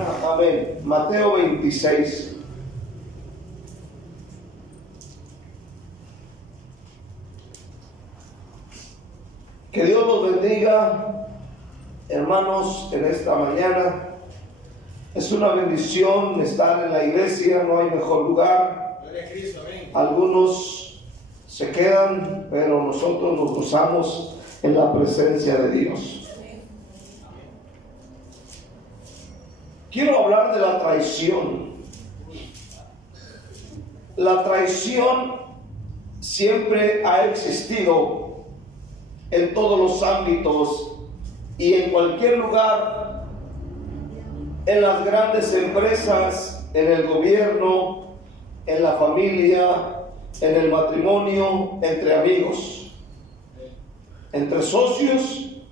Amén. Mateo 26. Que Dios los bendiga, hermanos, en esta mañana. Es una bendición estar en la iglesia, no hay mejor lugar. Algunos se quedan, pero nosotros nos gozamos en la presencia de Dios. Quiero hablar de la traición. La traición siempre ha existido en todos los ámbitos y en cualquier lugar, en las grandes empresas, en el gobierno, en la familia, en el matrimonio, entre amigos, entre socios,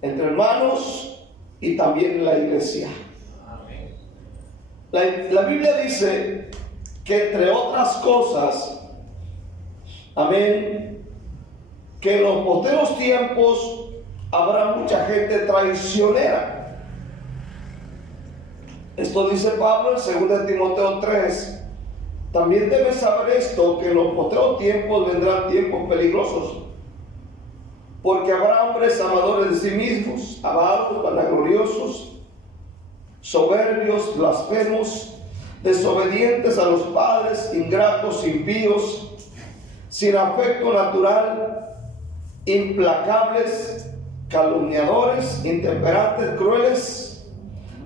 entre hermanos y también en la iglesia. La Biblia dice que entre otras cosas, amén, que en los postreros tiempos habrá mucha gente traicionera. Esto dice Pablo en 2 Timoteo 3. También debes saber esto, que en los postreros tiempos vendrán tiempos peligrosos, porque habrá hombres amadores de sí mismos, avaros, vanagloriosos, soberbios, blasfemos, desobedientes a los padres, ingratos, impíos, sin afecto natural, implacables, calumniadores, intemperantes, crueles,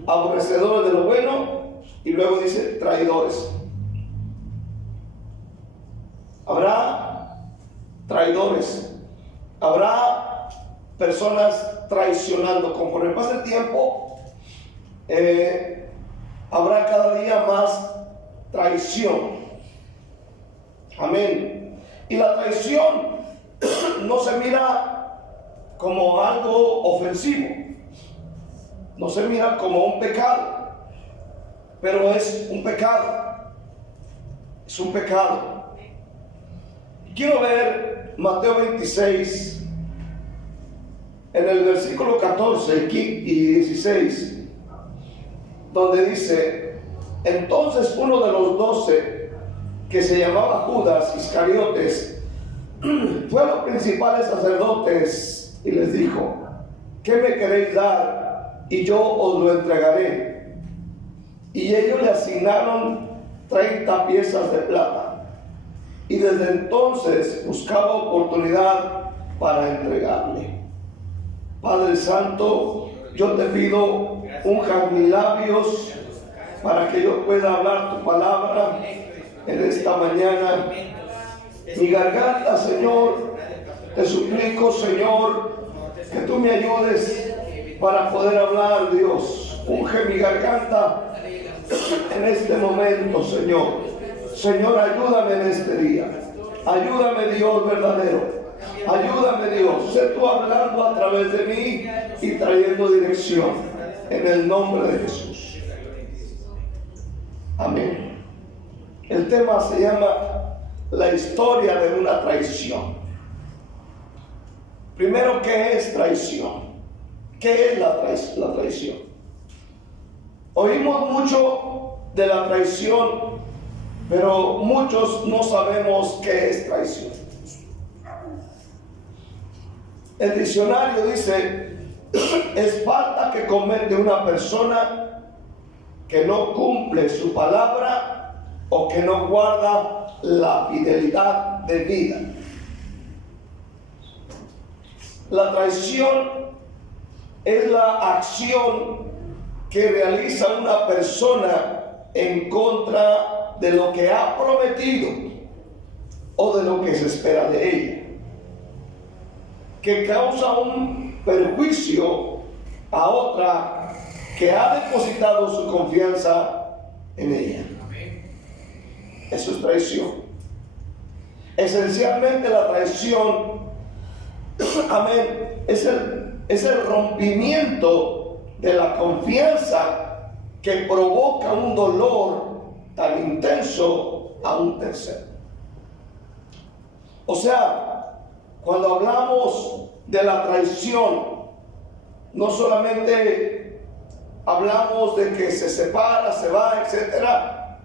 aborrecedores de lo bueno, y luego dice traidores. Habrá traidores, habrá personas traicionando. Conforme pasa el tiempo, habrá cada día más traición. Amén. Y la traición no se mira como algo ofensivo, no se mira como un pecado, pero es un pecado. Es un pecado. Quiero ver Mateo 26, en el versículo 14 y 16, donde dice: entonces uno de los 12, que se llamaba Judas Iscariotes, fue a los principales sacerdotes y les dijo: ¿qué me queréis dar? Y yo os lo entregaré. Y ellos le asignaron 30 piezas de plata, y desde entonces buscaba oportunidad para entregarle. Padre Santo, yo te pido, unja mis labios para que yo pueda hablar tu palabra en esta mañana. Mi garganta, Señor, te suplico, Señor, que tú me ayudes para poder hablar, Dios. Unge mi garganta en este momento, Señor. Señor, ayúdame en este día. Ayúdame, Dios verdadero. Ayúdame, Dios. Sé tú hablando a través de mí y trayendo dirección. En el nombre de Jesús. Amén. El tema se llama la historia de una traición. Primero, ¿qué es traición? ¿Qué es la traición? Oímos mucho de la traición, pero muchos no sabemos qué es traición. El diccionario dice: es falta que comete una persona que no cumple su palabra o que no guarda la fidelidad de vida. La traición es la acción que realiza una persona en contra de lo que ha prometido o de lo que se espera de ella, que causa un perjuicio a otra que ha depositado su confianza en ella. Eso es traición. Esencialmente la traición, amén, es el rompimiento de la confianza que provoca un dolor tan intenso a un tercero. O sea, cuando hablamos de la traición, no solamente hablamos de que se separa, se va, etcétera,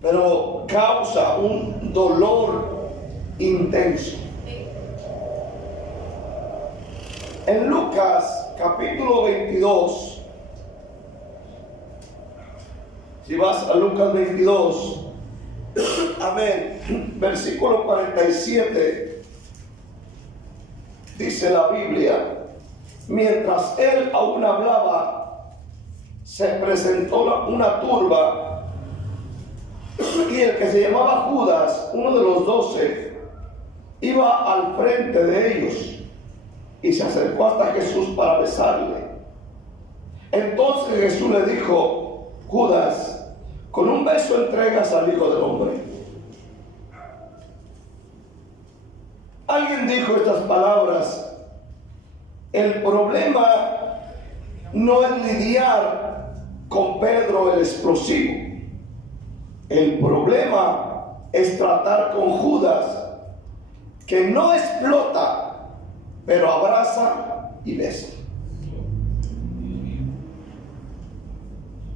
pero causa un dolor intenso. En Lucas capítulo 22, si vas a Lucas 22, amén, versículo 47, dice la Biblia: mientras él aún hablaba, se presentó una turba, y el que se llamaba Judas, uno de los 12, iba al frente de ellos y se acercó hasta Jesús para besarle. Entonces Jesús le dijo: Judas, con un beso entregas al Hijo del Hombre. Alguien dijo estas palabras: el problema no es lidiar con Pedro el explosivo. El problema es tratar con Judas, que no explota, pero abraza y besa.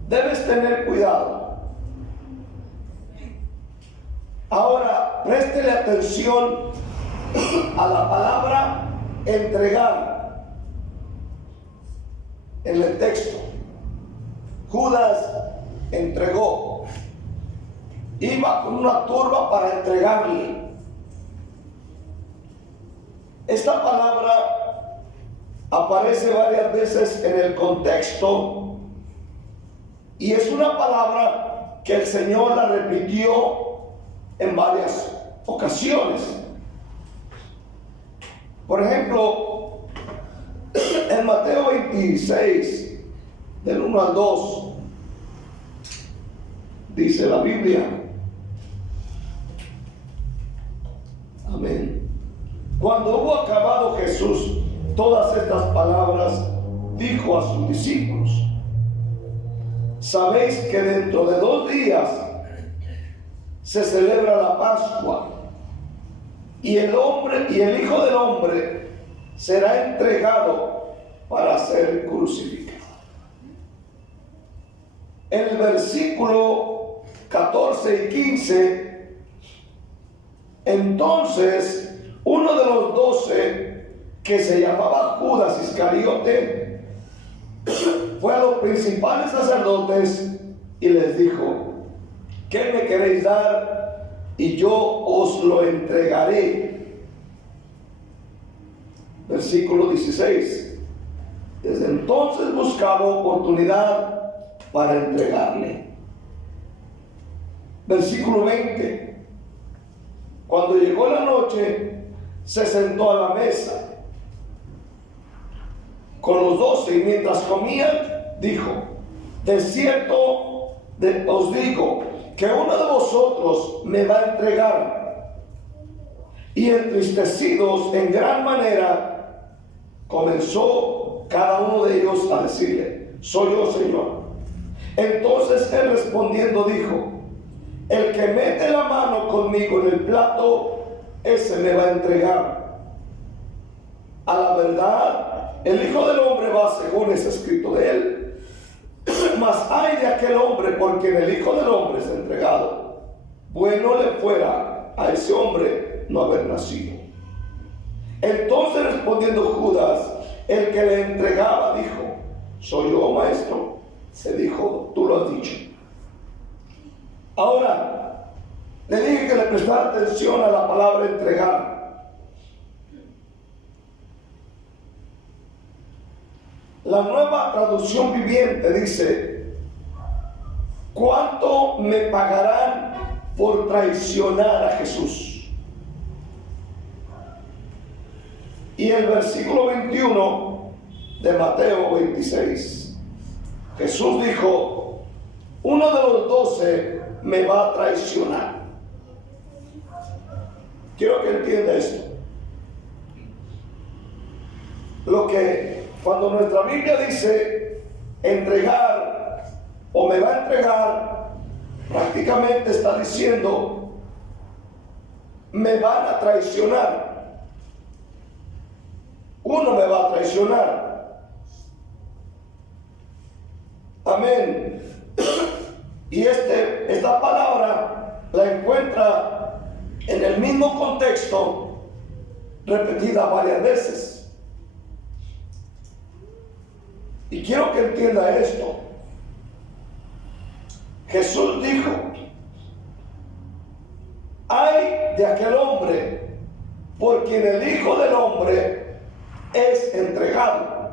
Debes tener cuidado. Ahora, préstele atención a la palabra entregar en el texto. Judas entregó. Iba con una turba para entregarle. Esta palabra aparece varias veces en el contexto y es una palabra que el Señor la repitió en varias ocasiones. Por ejemplo, en Mateo 26, del 1 al 2, dice la Biblia, amén: cuando hubo acabado Jesús todas estas palabras, dijo a sus discípulos: sabéis que dentro de 2 días se celebra la Pascua, y el Hijo del Hombre será entregado para ser crucificado. En el versículo 14 y 15, entonces uno de los 12, que se llamaba Judas Iscariote, fue a los principales sacerdotes y les dijo: ¿qué me queréis dar? Y yo os lo entregaré. Versículo 16. Desde entonces buscaba oportunidad para entregarle. Versículo 20. Cuando llegó la noche, se sentó a la mesa con los 12 y mientras comían, dijo: de cierto os digo que uno de vosotros me va a entregar. Y entristecidos en gran manera, comenzó cada uno de ellos a decirle: soy yo, Señor. Entonces él respondiendo dijo: el que mete la mano conmigo en el plato, ese me va a entregar. A la verdad, el Hijo del Hombre va según es escrito de él. Mas ay de aquel hombre por quien el Hijo del Hombre es entregado. Bueno le fuera a ese hombre no haber nacido. Entonces respondiendo Judas, el que le entregaba, dijo: soy yo, maestro. Se dijo: tú lo has dicho. Ahora, le dije que le prestara atención a la palabra entregar. La Nueva Traducción Viviente dice: ¿cuánto me pagarán por traicionar a Jesús? Y el versículo 21 de Mateo 26, Jesús dijo: uno de los 12 me va a traicionar. Quiero que entienda esto. Cuando nuestra Biblia dice entregar o me va a entregar, prácticamente está diciendo: me van a traicionar. Uno me va a traicionar. repetida varias veces. Y quiero que entienda esto. Jesús dijo: ay de aquel hombre por quien el Hijo del Hombre es entregado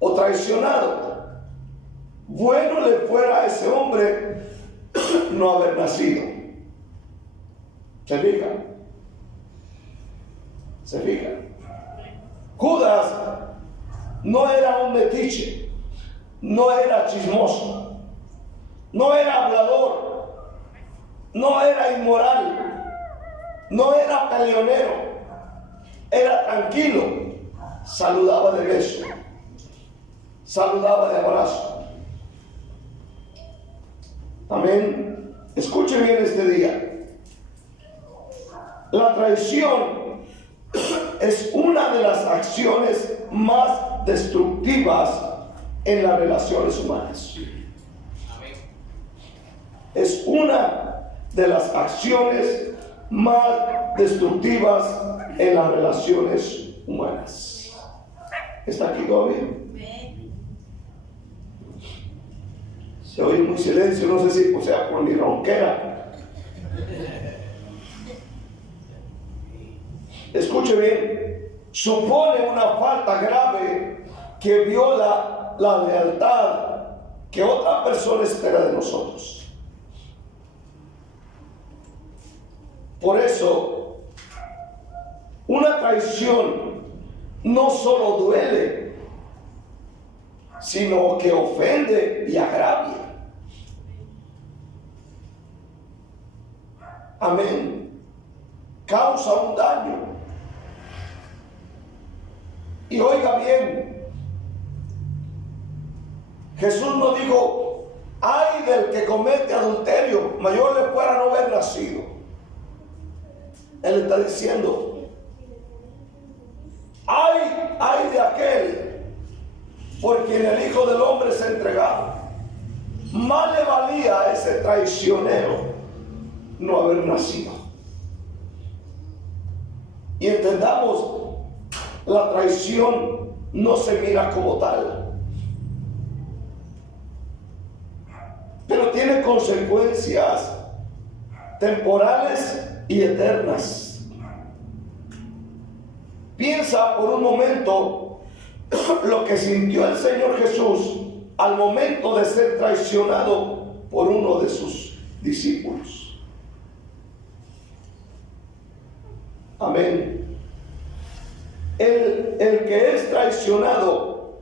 o traicionado. Bueno le fuera a ese hombre no haber nacido. ¿Se fijan? ¿Se fijan? Judas no era un metiche, no era chismoso, no era hablador, no era inmoral, no era peleonero, era tranquilo, saludaba de beso, saludaba de abrazo. Amén. Escuche bien este día. La traición es una de las acciones más destructivas en las relaciones humanas. Es una de las acciones más destructivas en las relaciones humanas. ¿Está aquí todavía? Se oye muy silencio, no sé si sea por mi ronquera. Escuche bien, supone una falta grave que viola la lealtad que otra persona espera de nosotros. Por eso, una traición no solo duele, sino que ofende y agravia. Amén. Causa un daño. Y oiga bien, Jesús no dijo: ay del que comete adulterio, mayor le fuera no haber nacido. Él está diciendo: ay de aquel por quien el Hijo del Hombre se ha entregado. Más le valía a ese traicionero no haber nacido. Y entendamos, la traición no se mira como tal, pero tiene consecuencias temporales y eternas. Piensa por un momento lo que sintió el Señor Jesús al momento de ser traicionado por uno de sus discípulos. Amén. El que es traicionado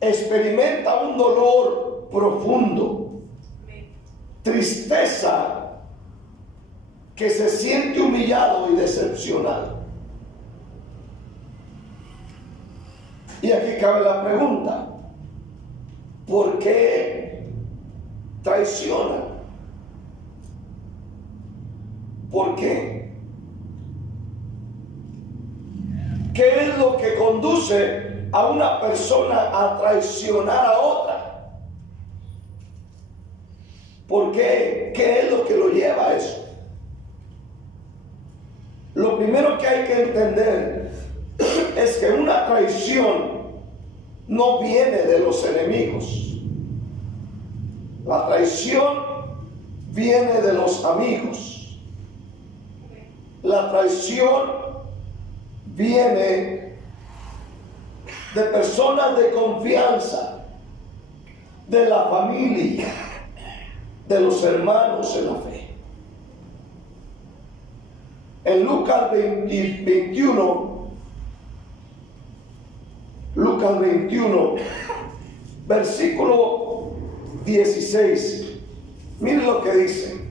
experimenta un dolor profundo, tristeza, que se siente humillado y decepcionado. Y aquí cabe la pregunta: ¿por qué traicionan? ¿Por qué? ¿Qué es lo que conduce a una persona a traicionar a otra? ¿Por qué? ¿Qué es lo que lo lleva a eso? Lo primero que hay que entender es que una traición no viene de los enemigos. La traición viene de los amigos. La traición viene de personas de confianza, de la familia, de los hermanos en la fe. En Lucas 21, versículo 16, miren lo que dice: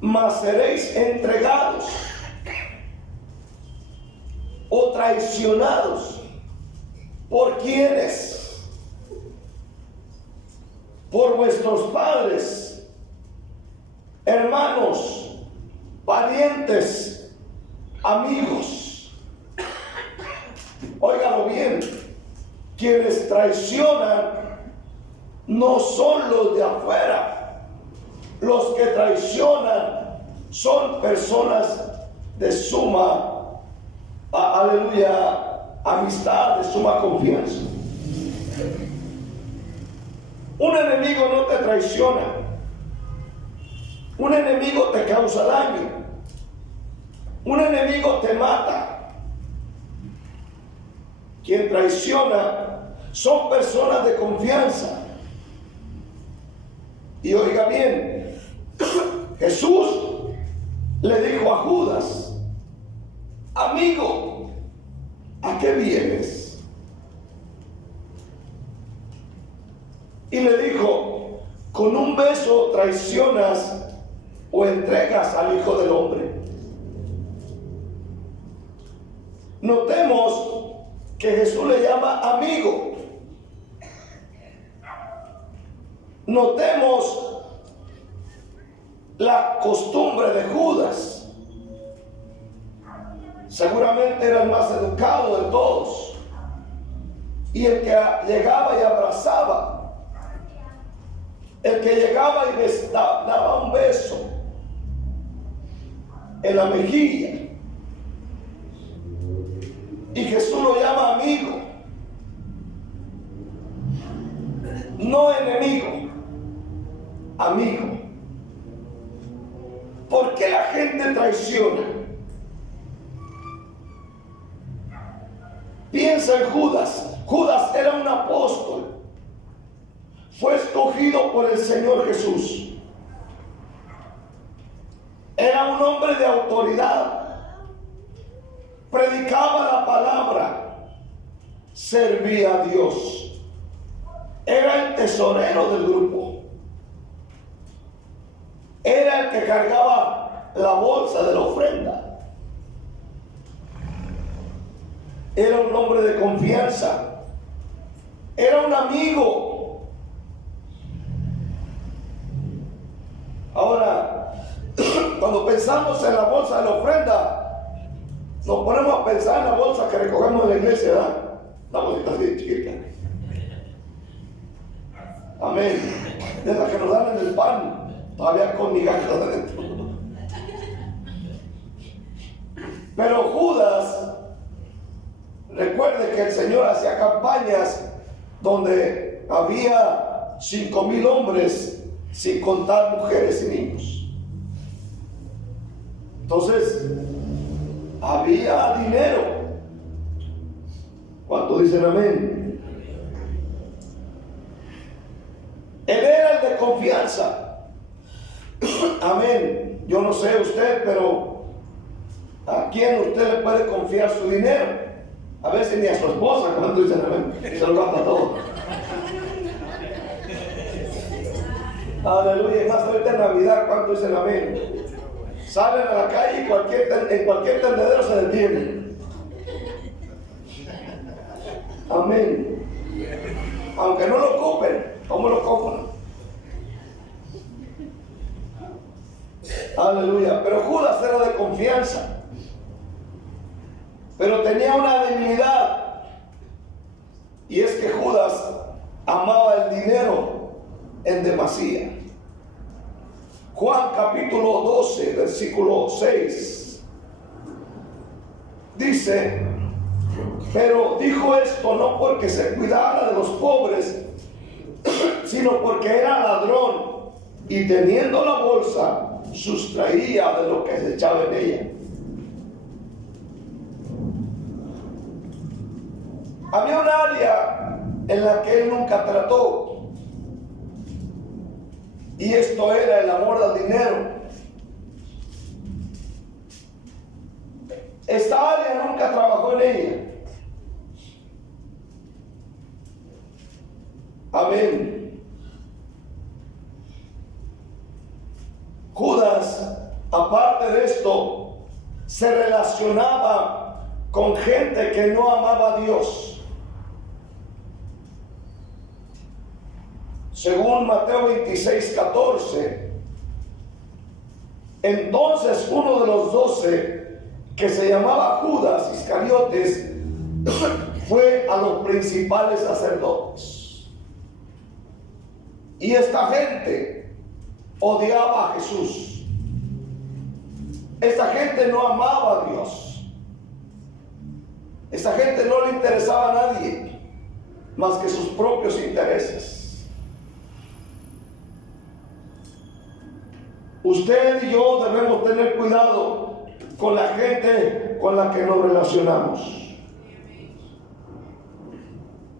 mas seréis entregados o traicionados. ¿Por quiénes? Por vuestros padres, hermanos, parientes, amigos. Óigalo bien, quienes traicionan no son los de afuera, los que traicionan son personas de suma, aleluya, amistad, de suma confianza. Un enemigo no te traiciona. Un enemigo te causa daño. Un enemigo te mata. Quien traiciona son personas de confianza. Y oiga bien, Jesús le dijo a Judas: amigo, ¿a qué vienes? Y le dijo: con un beso traicionas o entregas al Hijo del Hombre. Notemos que Jesús le llama amigo. Notemos la costumbre de Judas. Seguramente era el más educado de todos y el que llegaba y abrazaba, el que llegaba y daba un beso en la mejilla. Y Jesús lo llama amigo, no enemigo, amigo. ¿Por qué la gente traiciona? Piensa en Judas. Judas era un apóstol. Fue escogido por el Señor Jesús. Era un hombre de autoridad. Predicaba la palabra. Servía a Dios. Era el tesorero del grupo. Era el que cargaba la bolsa de la ofrenda. Era un hombre de confianza. Era un amigo. Ahora, cuando pensamos en la bolsa de la ofrenda, nos ponemos a pensar en la bolsa que recogemos en la iglesia, ¿verdad? La bolsita así chiquita. Amén. De la que nos dan en el pan. Todavía con migajas adentro. Pero Judas, recuerde que el Señor hacía campañas donde había 5,000 hombres, sin contar mujeres y niños. Entonces, había dinero. ¿Cuántos dicen amén? Él era el de confianza. Amén. Yo no sé usted, pero ¿a quién usted le puede confiar su dinero? A veces ni a su esposa, cuando dicen amén, se lo gasta todo. Aleluya. Y más ahorita en Navidad, ¿cuánto dicen amén? Salen a la calle y en cualquier tendedero se detienen. Amén. Aunque no lo ocupen, ¿cómo lo compran? Aleluya. Pero Judas era de confianza, pero tenía una debilidad, y es que Judas amaba el dinero en demasía. Juan capítulo 12 versículo 6 dice: pero dijo esto no porque se cuidara de los pobres, sino porque era ladrón, y teniendo la bolsa sustraía de lo que se echaba en ella. Había un área en la que él nunca trató, y esto era el amor al dinero. Esta área nunca trabajó en ella. Amén. Judas, aparte de esto, se relacionaba con gente que no amaba a Dios. Según Mateo 26:14, entonces uno de los 12, que se llamaba Judas Iscariotes, fue a los principales sacerdotes. Y esta gente odiaba a Jesús. Esta gente no amaba a Dios. Esta gente no le interesaba a nadie más que sus propios intereses. Usted y yo debemos tener cuidado con la gente con la que nos relacionamos.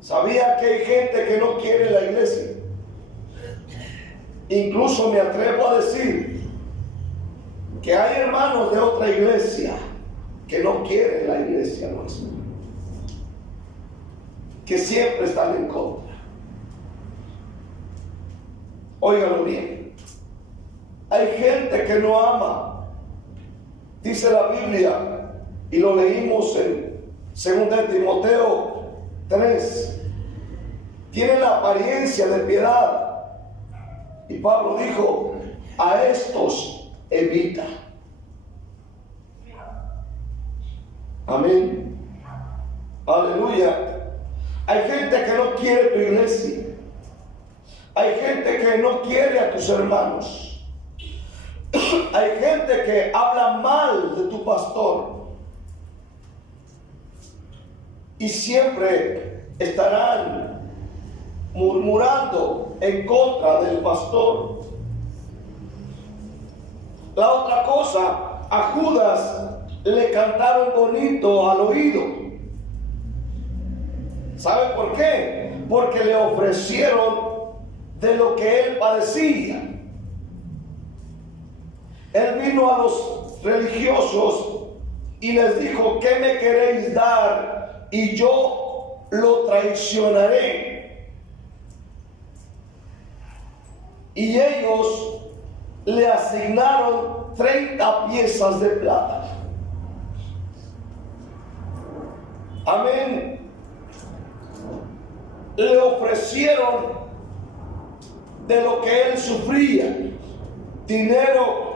¿Sabía que hay gente que no quiere la iglesia? Incluso me atrevo a decir que hay hermanos de otra iglesia que no quieren la iglesia nuestra, que siempre están en contra. Óigalo bien, hay gente que no ama. Dice la Biblia, y lo leímos en 2 Timoteo 3, tiene la apariencia de piedad, y Pablo dijo: a estos evita. Amén. Aleluya. Hay gente que no quiere tu iglesia. Hay gente que no quiere a tus hermanos. Hay gente que habla mal de tu pastor. Y siempre estarán murmurando en contra del pastor. La otra cosa, a Judas le cantaron bonito al oído. ¿Sabe por qué? Porque le ofrecieron de lo que él padecía. Él vino a los religiosos y les dijo: ¿qué me queréis dar? Y yo lo traicionaré. Y ellos le asignaron 30 piezas de plata. Amén. Le ofrecieron de lo que él sufría. Dinero.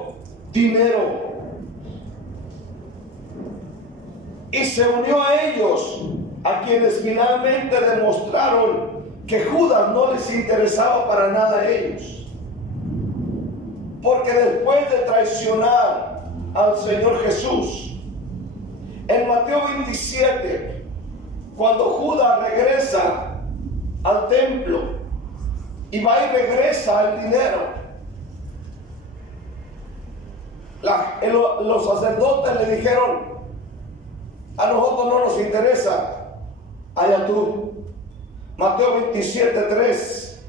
Y se unió a ellos, a quienes finalmente demostraron que Judas no les interesaba para nada a ellos. Porque después de traicionar al Señor Jesús, en Mateo 27, cuando Judas regresa al templo y va y regresa el dinero, los sacerdotes le dijeron: a nosotros no nos interesa, allá tú. Mateo 27, 3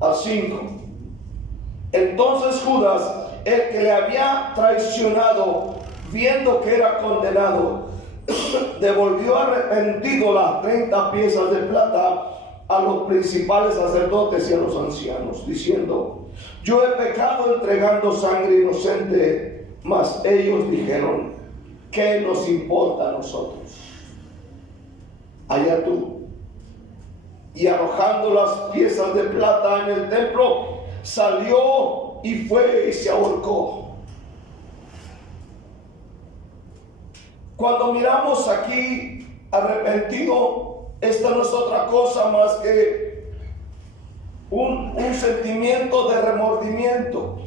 al 5. Entonces Judas, el que le había traicionado, viendo que era condenado, devolvió arrepentido las 30 piezas de plata a los principales sacerdotes y a los ancianos, diciendo: yo he pecado entregando sangre inocente. Mas ellos dijeron: ¿qué nos importa a nosotros? Allá tú. Y arrojando las piezas de plata en el templo, salió y fue y se ahorcó. Cuando miramos aquí arrepentido, esta no es otra cosa más que un sentimiento de remordimiento.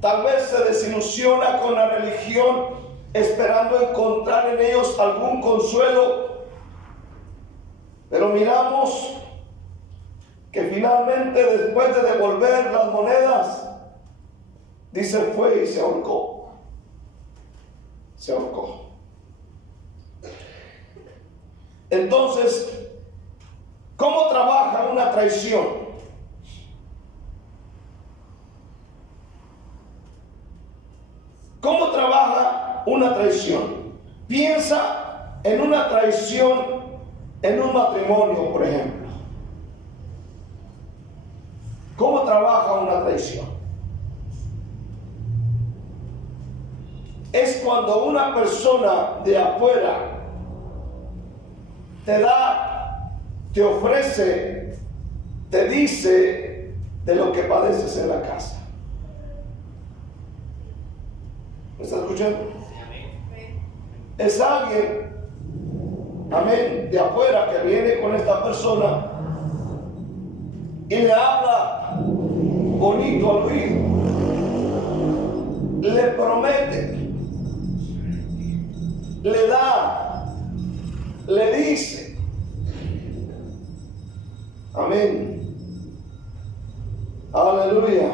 Tal vez se desilusiona con la religión, esperando encontrar en ellos algún consuelo, pero miramos que finalmente, después de devolver las monedas, dice, fue y se ahorcó. Se ahorcó. Entonces, ¿cómo trabaja una traición? ¿Cómo trabaja una traición? Piensa en una traición en un matrimonio, por ejemplo. ¿Cómo trabaja una traición? Es cuando una persona de afuera te da, te ofrece, te dice de lo que padeces en la casa. ¿Me está escuchando? Es alguien, amén, de afuera que viene con esta persona y le habla bonito al oído. le promete, le da, le dice. Amén. Aleluya.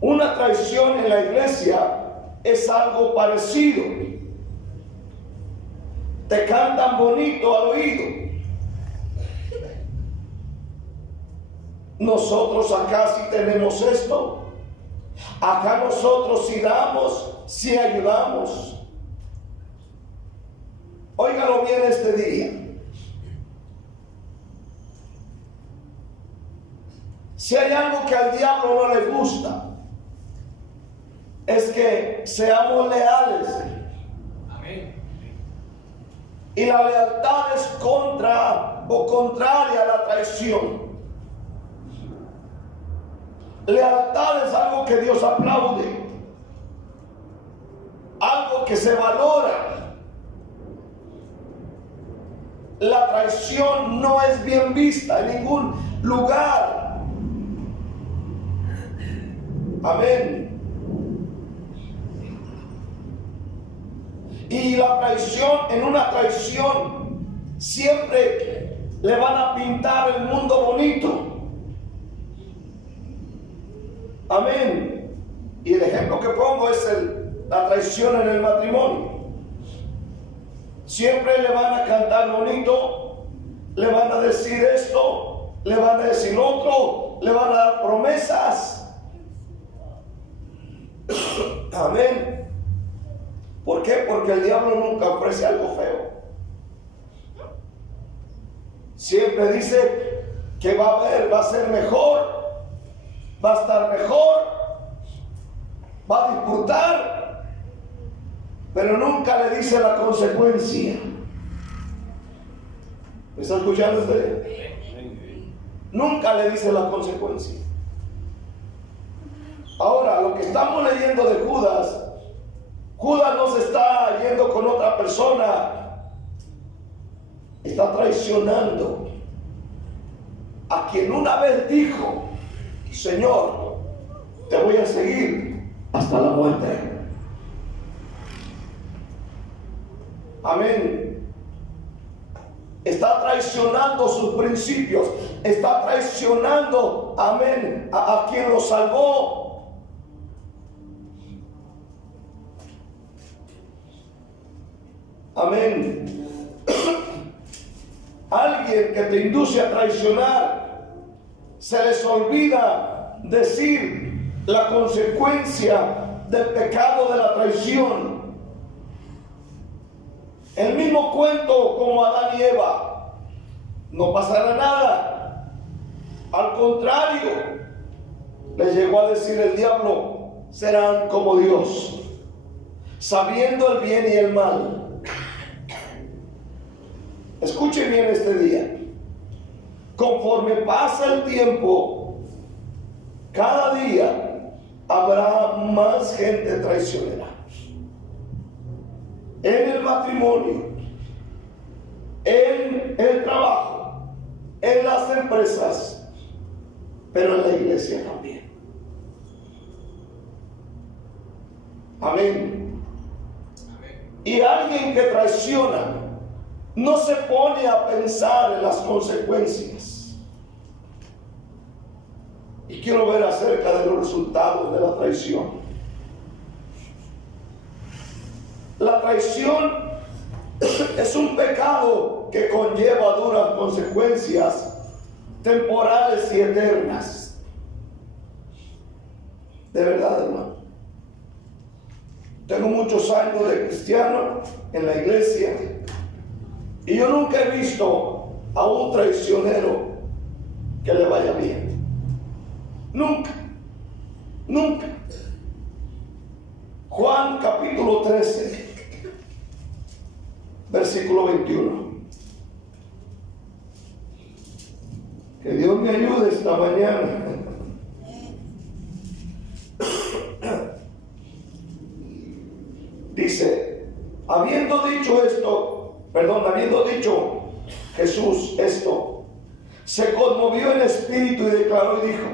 Una traición en la iglesia es algo parecido. Te cantan bonito al oído. Nosotros acá sí tenemos esto. Acá nosotros sí damos, sí ayudamos. Óigalo bien este día. Si hay algo que al diablo no le gusta, es que seamos leales. Amén. Y la lealtad es contra o contraria a la traición. Lealtad es algo que Dios aplaude, algo que se valora. La traición no es bien vista en ningún lugar. Amén. Y la traición, en una traición, siempre le van a pintar el mundo bonito. Amén. Y el ejemplo que pongo es la traición en el matrimonio. Siempre le van a cantar bonito, le van a decir esto, le van a decir otro, le van a dar promesas. Amén. ¿Por qué? Porque el diablo nunca ofrece algo feo. Siempre dice que va a haber, va a ser mejor, va a estar mejor, va a disfrutar, pero nunca le dice la consecuencia. ¿Me está escuchando usted? Nunca le dice la consecuencia. Ahora, lo que estamos leyendo de Judas, Judas no se está yendo con otra persona, está traicionando a quien una vez dijo: Señor, te voy a seguir hasta la muerte. Amén. Está traicionando sus principios, está traicionando, amén, a quien lo salvó. Amén. Alguien que te induce a traicionar, se les olvida decir la consecuencia del pecado de la traición. El mismo cuento como Adán y Eva. No pasará nada. Al contrario, les llegó a decir el diablo: serán como Dios, sabiendo el bien y el mal. Escuche bien este día. Conforme pasa el tiempo, cada día habrá más gente traicionera. En el matrimonio, en el trabajo, en las empresas, pero en la iglesia también. Amén. Y alguien que traiciona no se pone a pensar en las consecuencias. Y quiero ver acerca de los resultados de la traición. La traición es un pecado que conlleva duras consecuencias temporales y eternas. De verdad, hermano. Tengo muchos años de cristiano en la iglesia y yo nunca he visto a un traicionero que le vaya bien. Nunca. Nunca. Juan capítulo 13, versículo 21. Que Dios me ayude esta mañana. Dice: habiendo dicho Jesús esto, se conmovió en espíritu y declaró y dijo: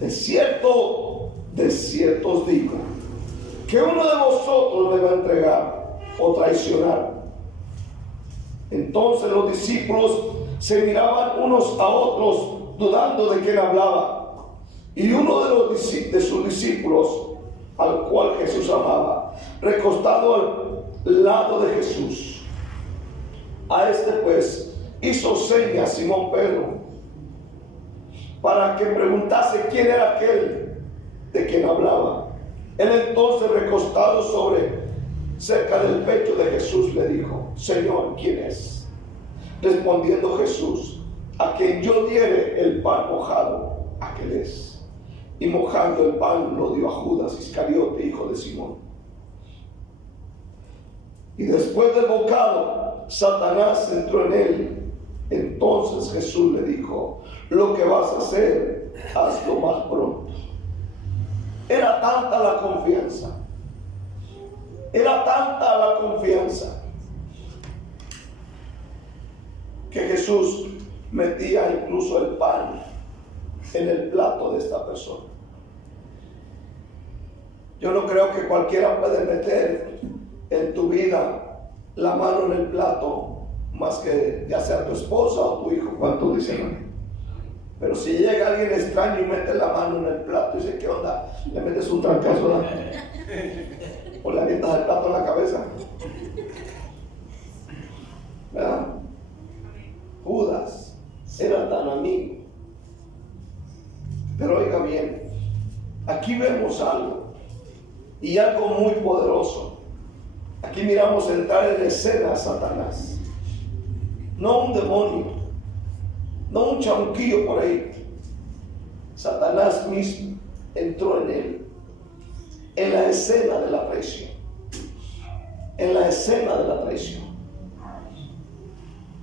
de cierto de cierto os digo, que uno de vosotros me va a entregar o traicionar. Entonces los discípulos se miraban unos a otros, dudando de quién hablaba. Y uno de sus discípulos, al cual Jesús amaba, recostado al lado de Jesús, a este pues hizo señas Simón Pedro para que preguntase quién era aquel de quien hablaba. Él entonces, recostado cerca del pecho de Jesús, le dijo: Señor, ¿quién es? Respondiendo Jesús: a quien yo diere el pan mojado, aquel es. Y mojando el pan lo dio a Judas Iscariote, hijo de Simón. Y después del bocado, Satanás entró en él. Entonces Jesús le dijo: lo que vas a hacer, hazlo más pronto. Era tanta la confianza. Era tanta la confianza que Jesús metía incluso el pan en el plato de esta persona. Yo no creo que cualquiera puede meter en tu vida la mano en el plato, más que ya sea tu esposa o tu hijo, cuando dicen. Pero si llega alguien extraño y mete la mano en el plato y dice: ¿qué onda? Le metes un trancazo, ¿no? O le avientas el plato en la cabeza, ¿verdad? Judas era tan amigo. Pero oiga bien, aquí vemos algo, y algo muy poderoso. Aquí miramos entrar en escena a Satanás, no un demonio, no un chamuquillo por ahí. Satanás mismo entró en él, en la escena de la traición, en la escena de la traición.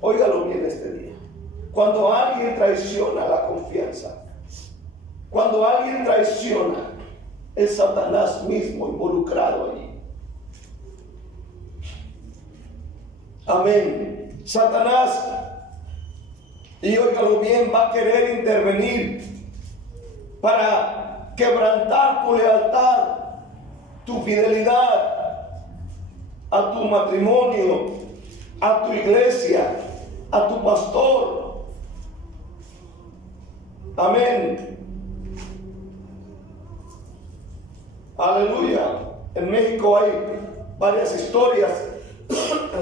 Óigalo bien este día. Cuando alguien traiciona la confianza, cuando alguien traiciona, es Satanás mismo involucrado allí. Amén. Satanás, y óigalo bien, va a querer intervenir para quebrantar tu lealtad, tu fidelidad a tu matrimonio, a tu iglesia, a tu pastor. Amén. Aleluya. En México hay varias historias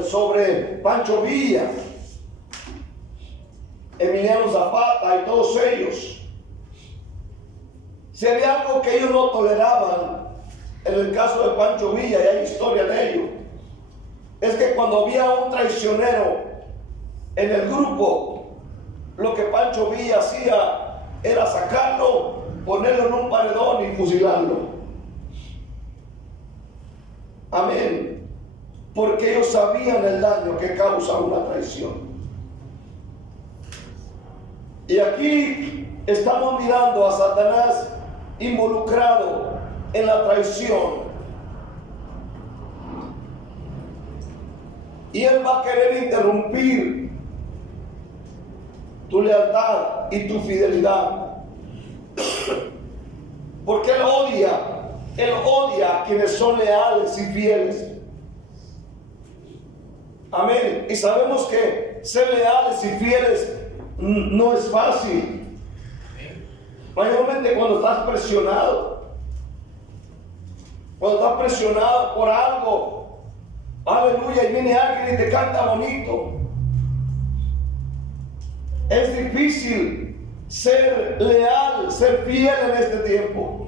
sobre Pancho Villa, Emiliano Zapata y todos ellos. Si había algo que ellos no toleraban, en el caso de Pancho Villa, y hay historia de ello, es que cuando había un traicionero en el grupo, lo que Pancho Villa hacía era sacarlo, ponerlo en un paredón y fusilarlo. Amén. Porque ellos sabían el daño que causa una traición. Y aquí estamos mirando a Satanás involucrado en la traición. Y él va a querer interrumpir tu lealtad y tu fidelidad. Porque él odia a quienes son leales y fieles. Amén. Y sabemos que ser leales y fieles no es fácil. Mayormente cuando estás presionado. Cuando estás presionado por algo. Aleluya. Y viene alguien y te canta bonito. Es difícil ser leal, ser fiel en este tiempo.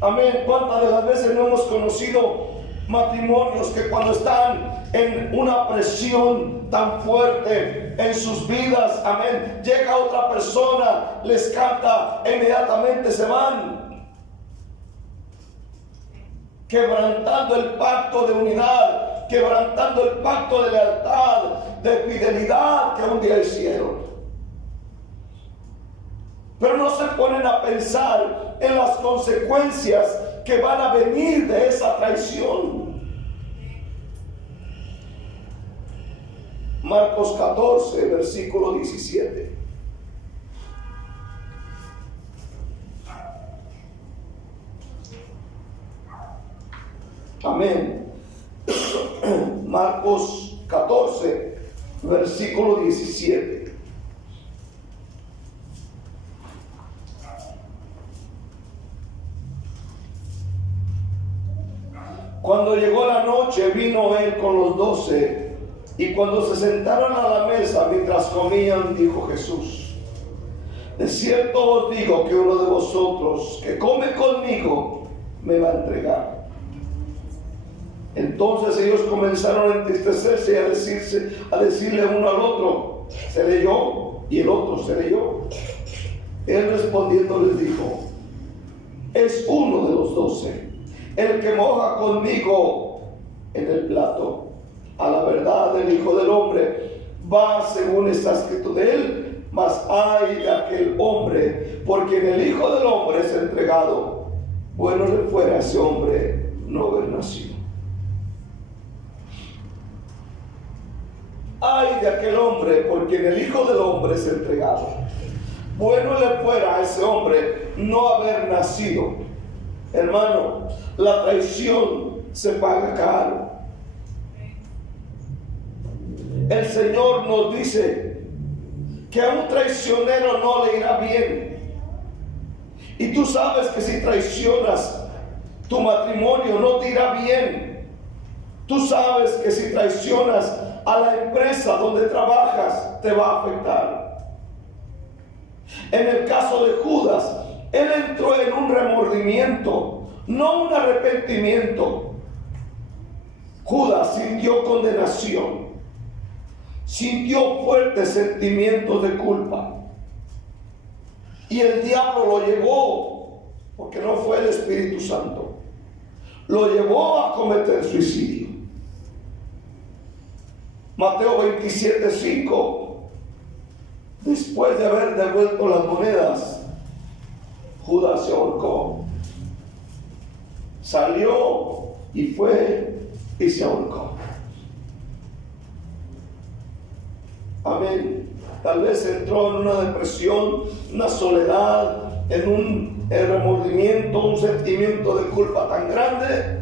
Amén. ¿Cuántas de las veces no hemos conocido matrimonios que cuando están en una presión tan fuerte en sus vidas, amén, llega otra persona, les canta, inmediatamente se van, quebrantando el pacto de unidad, quebrantando el pacto de lealtad, de fidelidad que un día hicieron? Pero no se ponen a pensar en las consecuencias que van a venir de esa traición. Marcos 14, versículo 17. Amén. Marcos 14, versículo 17. Cuando llegó la noche, vino él con los 12, y cuando se sentaron a la mesa mientras comían, dijo Jesús: de cierto os digo que uno de vosotros que come conmigo me va a entregar. Entonces ellos comenzaron a entristecerse y a decirle uno al otro: ¿seré yo? Y el otro: ¿seré yo? Él respondiendo les dijo: es uno de los 12, el que moja conmigo en el plato. A la verdad, el Hijo del Hombre va según está escrito de él, mas ay de aquel hombre porque en el Hijo del Hombre es entregado. Bueno le fuera a ese hombre no haber nacido. Ay de aquel hombre porque en el Hijo del Hombre es entregado. Bueno le fuera a ese hombre no haber nacido. Hermano, la traición se paga caro. El Señor nos dice que a un traicionero no le irá bien. Y tú sabes que si traicionas tu matrimonio no te irá bien. Tú sabes que si traicionas a la empresa donde trabajas te va a afectar. En el caso de Judas, él entró en un remordimiento, no un arrepentimiento. Judas sintió condenación, sintió fuertes sentimientos de culpa. Y el diablo lo llevó, porque no fue el Espíritu Santo, lo llevó a cometer suicidio. Mateo 27:5. Después de haber devuelto las monedas, Judas se ahorcó. Salió y fue y se ahorcó. Amén. Tal vez entró en una depresión, una soledad, en un remordimiento, un sentimiento de culpa tan grande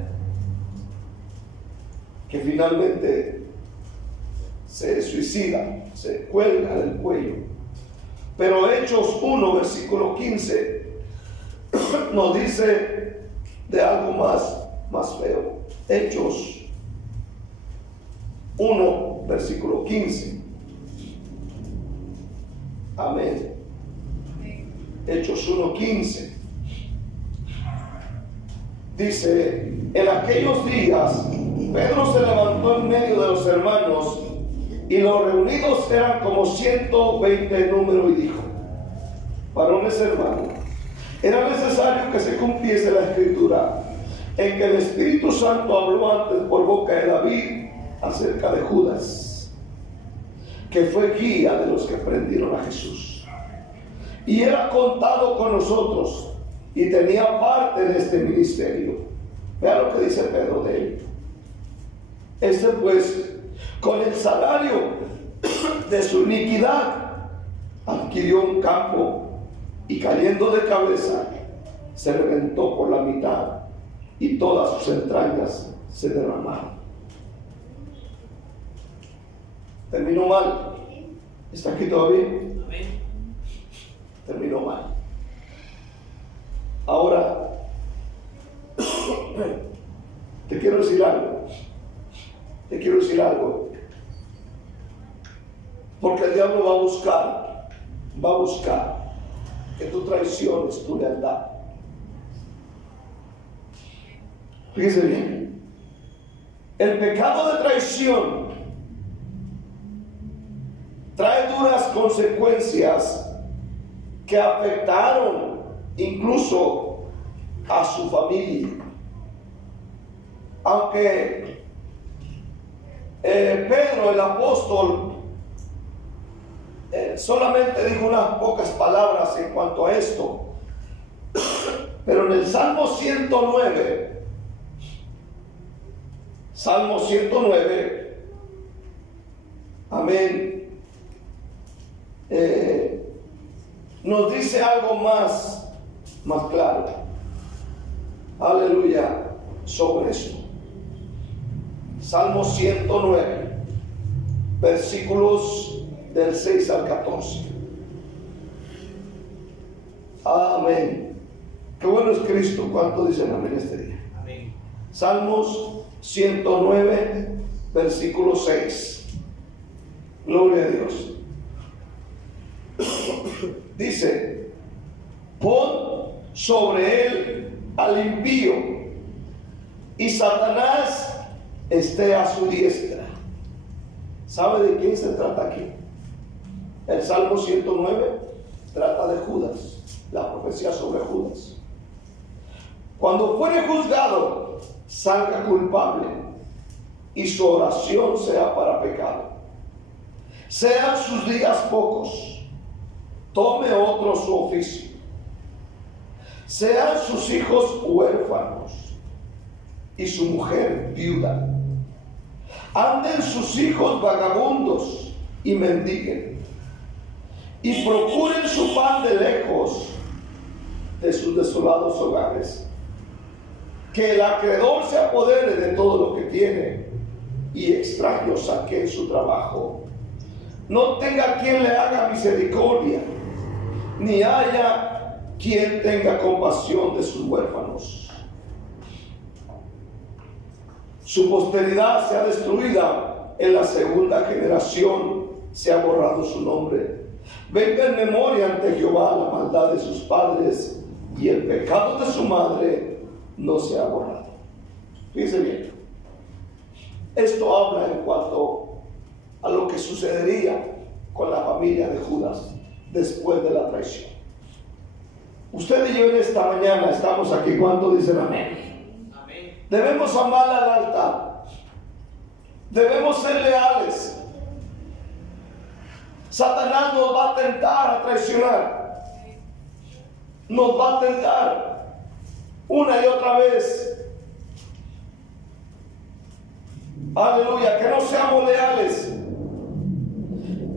que finalmente se suicida, se cuelga del cuello. Pero Hechos 1, versículo 15, nos dice de algo más feo. Hechos 1, versículo 15. Amén. Hechos 1, 15. Dice: en aquellos días Pedro se levantó en medio de los hermanos, y los reunidos eran como 120 en número, y dijo: varones hermanos, era necesario que se cumpliese la escritura en que el Espíritu Santo habló antes por boca de David acerca de Judas, que fue guía de los que prendieron a Jesús, y era contado con nosotros y tenía parte en este ministerio. Vea lo que dice Pedro de él. Este pues, con el salario de su iniquidad, adquirió un campo, y cayendo de cabeza se reventó por la mitad, y todas sus entrañas se derramaron. Terminó mal. ¿Está aquí todavía? Terminó mal. Ahora te quiero decir algo. Porque el diablo va a buscar que tú traiciones tu lealtad. Fíjese bien, el pecado de traición trae duras consecuencias que afectaron incluso a su familia. Aunque Pedro, el apóstol, solamente dijo unas pocas palabras en cuanto a esto, pero en el Salmo 109, amén, nos dice algo más claro, aleluya, sobre esto. Salmo 109, versículos del 6 al 14. Amén. Qué bueno es Cristo. ¿Cuánto dicen amén este día? Amén. Salmos 109, versículo 6. Gloria a Dios. Dice: pon sobre él al impío, y Satanás esté a su diestra. ¿Sabe de quién se trata aquí? El Salmo 109 trata de Judas, la profecía sobre Judas. Cuando fuere juzgado, salga culpable, y su oración sea para pecado. Sean sus días pocos, tome otro su oficio. Sean sus hijos huérfanos y su mujer viuda. Anden sus hijos vagabundos y mendiguen, y procuren su pan de lejos de sus desolados hogares. Que el acreedor se apodere de todo lo que tiene, y extraño saquen su trabajo. No tenga quien le haga misericordia, ni haya quien tenga compasión de sus huérfanos. Su posteridad sea destruida, en la segunda generación se ha borrado su nombre. Venga en memoria ante Jehová la maldad de sus padres, y el pecado de su madre no se ha borrado. Fíjense bien, esto habla en cuanto a lo que sucedería con la familia de Judas después de la traición. Usted y yo en esta mañana estamos aquí. ¿Cuánto dicen amén? Amén. Debemos amar la lealtad, debemos ser leales. Satanás nos va a tentar a traicionar, nos va a tentar una y otra vez. Aleluya, que no seamos leales.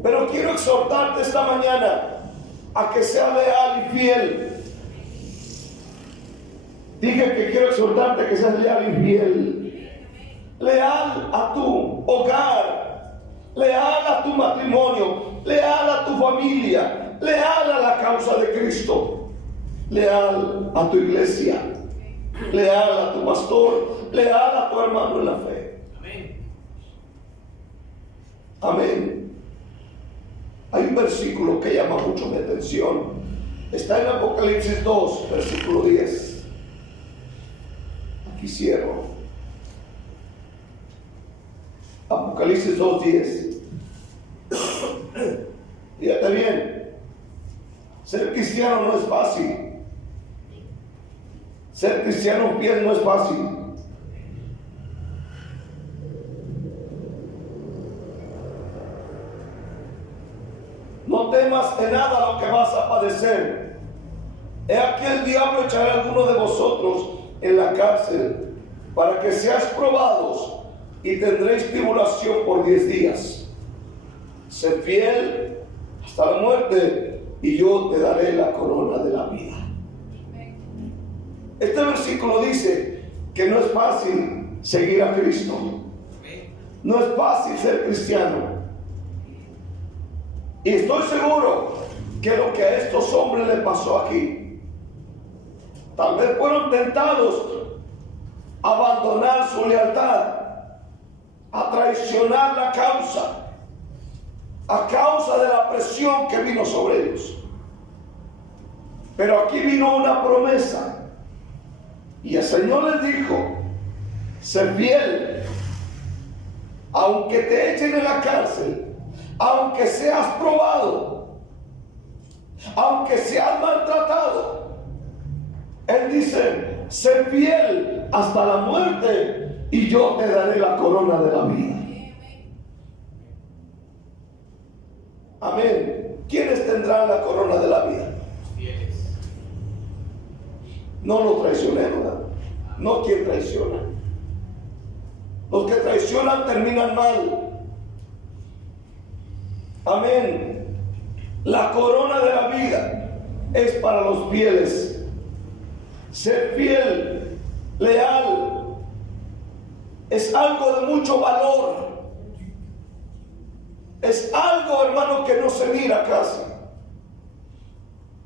Pero quiero exhortarte esta mañana a que sea leal y fiel. Dije que quiero exhortarte a que seas leal y fiel. Leal a tu hogar, leal a tu matrimonio, leal a tu familia, leal a la causa de Cristo, leal a tu iglesia, leal a tu pastor, leal a tu hermano en la fe. Amén. Amén. Hay un versículo que llama mucho mi atención. Está en Apocalipsis 2, versículo 10. Aquí cierro. Apocalipsis 2, 10. Fíjate bien. Ser cristiano no es fácil. Ser cristiano fiel no es fácil. No temas en nada lo que vas a padecer. He aquí el diablo echará a alguno de vosotros en la cárcel, para que seáis probados, y tendréis tribulación por 10 días. Sé fiel hasta la muerte, y yo te daré la corona de la vida. Este versículo dice que no es fácil seguir a Cristo. No es fácil ser cristiano. Y estoy seguro que lo que a estos hombres les pasó aquí, tal vez fueron tentados a abandonar su lealtad, a traicionar la causa, a causa de la presión que vino sobre ellos. Pero aquí vino una promesa, y el Señor les dijo: sé fiel, aunque te echen en la cárcel, aunque seas probado, aunque seas maltratado. Él dice: sé fiel hasta la muerte, y yo te daré la corona de la vida. Amén. ¿Quiénes tendrán la corona de la vida? Fieles. No lo traicionemos, ¿verdad? No quien traiciona. Los que traicionan terminan mal. Amén. La corona de la vida es para los fieles. Ser fiel, leal, es algo de mucho valor. Es algo, hermano, que no se mira casi.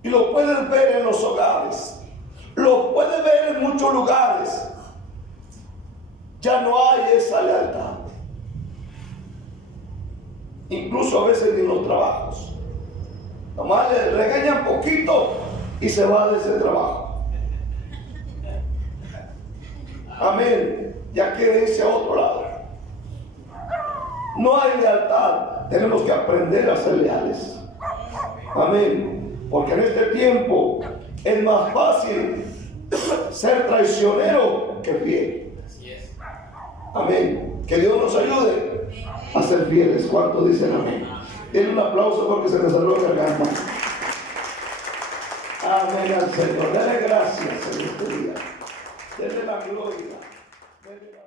Y lo puedes ver en los hogares. Lo puedes ver en muchos lugares. Ya no hay esa lealtad. Incluso a veces en los trabajos. Nomás le regañan poquito y se va de ese trabajo. Amén. Ya quiere irse a otro lado. No hay lealtad. Tenemos que aprender a ser leales. Amén. Porque en este tiempo es más fácil ser traicionero que fiel. Así es. Amén. Que Dios nos ayude a ser fieles. ¿Cuántos dicen amén? Denle un aplauso porque se me cerró la garganta. Amén al Señor. Dele gracias en este día. Dele la gloria. Dele la